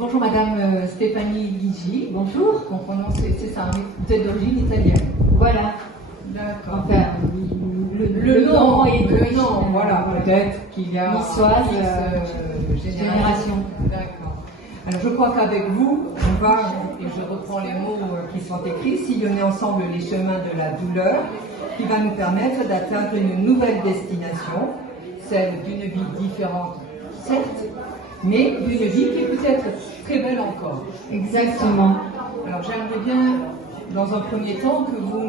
Bonjour Madame Stéphanie Ligi. Bonjour. Comprenons, c'est ça, vous êtes d'origine italienne. Voilà. D'accord. Enfin, le nom est le nom, voilà, peut-être qu'il y a niçoise, génération. D'accord. Alors je crois qu'avec vous, on va, et je reprends les mots qui sont écrits, sillonner ensemble les chemins de la douleur, qui va nous permettre d'atteindre une nouvelle destination, celle d'une vie différente, certes, mais d'une vie qui peut être très belle encore. Exactement. Alors j'aimerais bien, dans un premier temps, que vous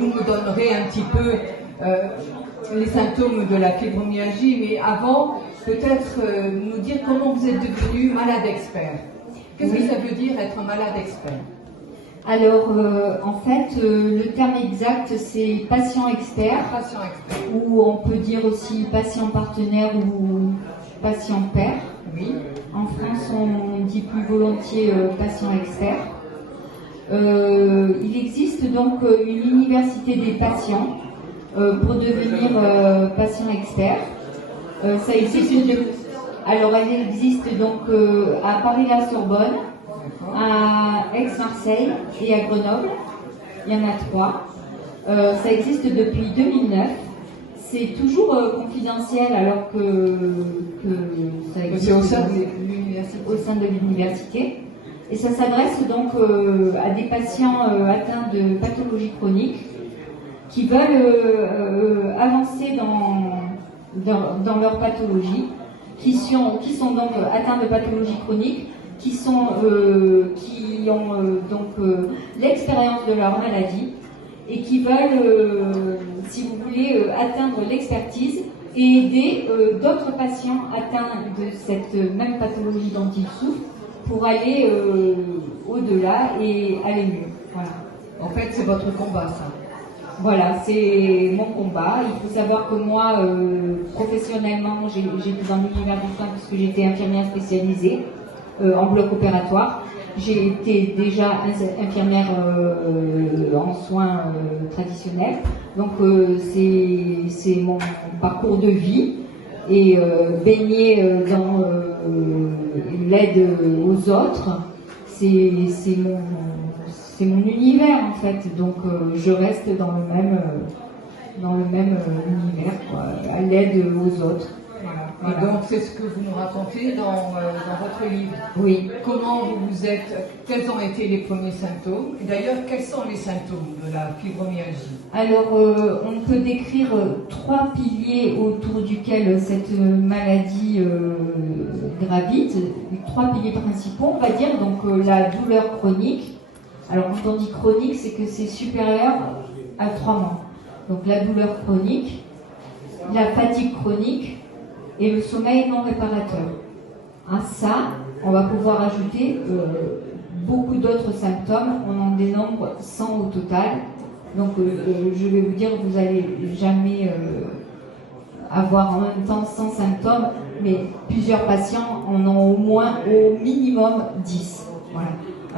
nous donneriez un petit peu les symptômes de la fibromyalgie, mais avant, peut-être nous dire comment vous êtes devenu malade expert. Qu'est-ce que ça veut dire être un malade expert? Alors, en fait, le terme exact, c'est patient expert, ou on peut dire aussi patient partenaire ou patient père. Oui. En France, on dit plus volontiers patient expert. Il existe donc une université des patients pour devenir patient expert. Ça existe alors elle existe donc à Paris-la-Sorbonne, à Aix-Marseille et à Grenoble. Il y en a 3. Ça existe depuis 2009. C'est toujours confidentiel alors que ça existe au sein de l'université. Et ça s'adresse donc à des patients atteints de pathologies chroniques qui veulent avancer dans leur pathologie, qui sont donc atteints de pathologies chroniques, qui ont l'expérience de leur maladie et qui veulent, si vous voulez, atteindre l'expertise et aider d'autres patients atteints de cette même pathologie dont ils souffrent pour aller au-delà et aller mieux. Voilà. En fait, c'est votre combat, ça. Voilà, c'est mon combat. Il faut savoir que moi, professionnellement, j'ai été dans l'univers des soins puisque j'étais infirmière spécialisée en bloc opératoire. J'ai été déjà infirmière en soins traditionnels. Donc, c'est mon parcours de vie et baigner dans l'aide aux autres, c'est mon univers en fait. Donc, je reste dans le même univers, quoi, à l'aide aux autres. Voilà. Et donc, c'est ce que vous nous racontez dans votre livre. Oui. Comment vous êtes, quels ont été les premiers symptômes? Et d'ailleurs, quels sont les symptômes de la fibromyalgie? Alors, on peut décrire 3 piliers autour duquel cette maladie gravite. 3 piliers principaux, on va dire. Donc, la douleur chronique. Alors, quand on dit chronique, c'est que c'est supérieur à 3 mois. Donc, la douleur chronique, la fatigue chronique et le sommeil non réparateur. À ça, on va pouvoir ajouter beaucoup d'autres symptômes. On en dénombre 100 au total. Donc, je vais vous dire, vous n'allez jamais avoir en même temps 100 symptômes, mais plusieurs patients en ont au minimum 10. Voilà.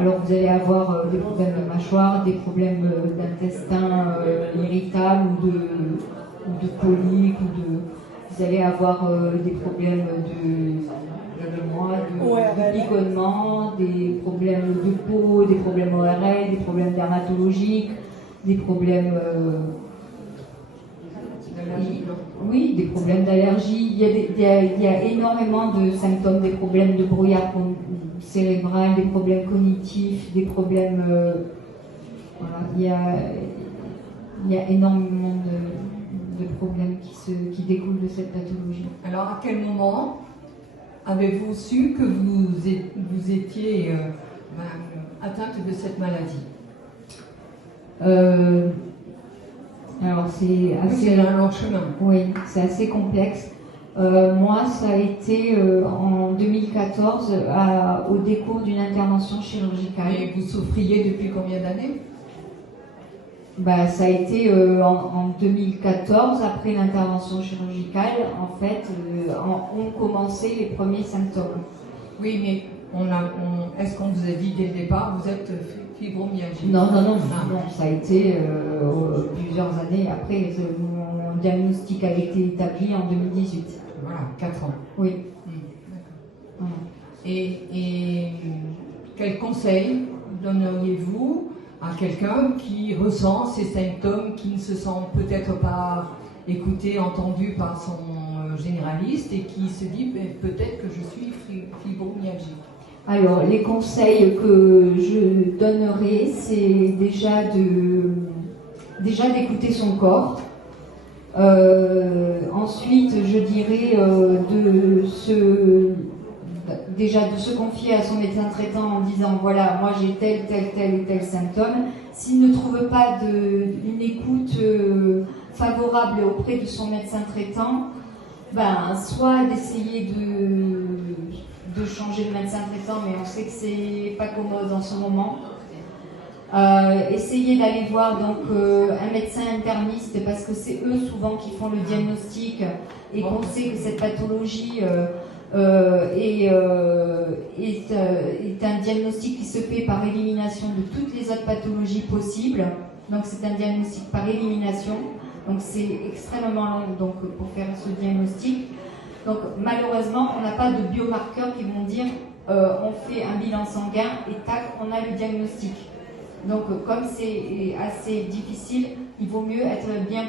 Alors, vous allez avoir des problèmes de mâchoire, des problèmes d'intestin irritable ou de colique, vous allez avoir des problèmes de picotement, des problèmes de peau, des problèmes ORL, des problèmes dermatologiques, des problèmes oui, des problèmes d'allergie. Il y a énormément de symptômes, des problèmes de brouillard cérébral, des problèmes cognitifs, des problèmes voilà, il y a énormément de problèmes qui découlent de cette pathologie. Alors, à quel moment avez-vous su que vous étiez atteinte de cette maladie? Alors, c'est assez... un long chemin. Oui, c'est assez complexe. Moi, ça a été en 2014 au décours d'une intervention chirurgicale. Et vous souffriez depuis combien d'années? Ça a été en 2014, après l'intervention chirurgicale, en fait, ont commencé les premiers symptômes. Oui, mais est-ce qu'on vous a dit dès le départ, vous êtes fibromyalgie? Non, ça a été plusieurs années après. Mon diagnostic a été établi en 2018. Voilà, 4 ans. Oui. D'accord. Voilà. Et quels conseils donneriez-vous à quelqu'un qui ressent ces symptômes, qui ne se sent peut-être pas écouté, entendu par son généraliste et qui se dit peut-être que je suis fibromyalgique? Alors, les conseils que je donnerais, c'est déjà d'écouter son corps. Ensuite, je dirais de se confier à son médecin traitant en disant voilà, moi j'ai tel et tel symptôme. S'il ne trouve pas une écoute favorable auprès de son médecin traitant, soit d'essayer de changer de médecin traitant, mais on sait que c'est pas commode en ce moment. Essayer d'aller voir donc un médecin interniste, parce que c'est eux souvent qui font le diagnostic et qu'on sait que cette pathologie est un diagnostic qui se fait par élimination de toutes les autres pathologies possibles. Donc c'est un diagnostic par élimination. Donc c'est extrêmement long donc, pour faire ce diagnostic. Donc malheureusement, on n'a pas de biomarqueurs qui vont dire on fait un bilan sanguin et tac, on a le diagnostic. Donc comme c'est assez difficile, il vaut mieux être bien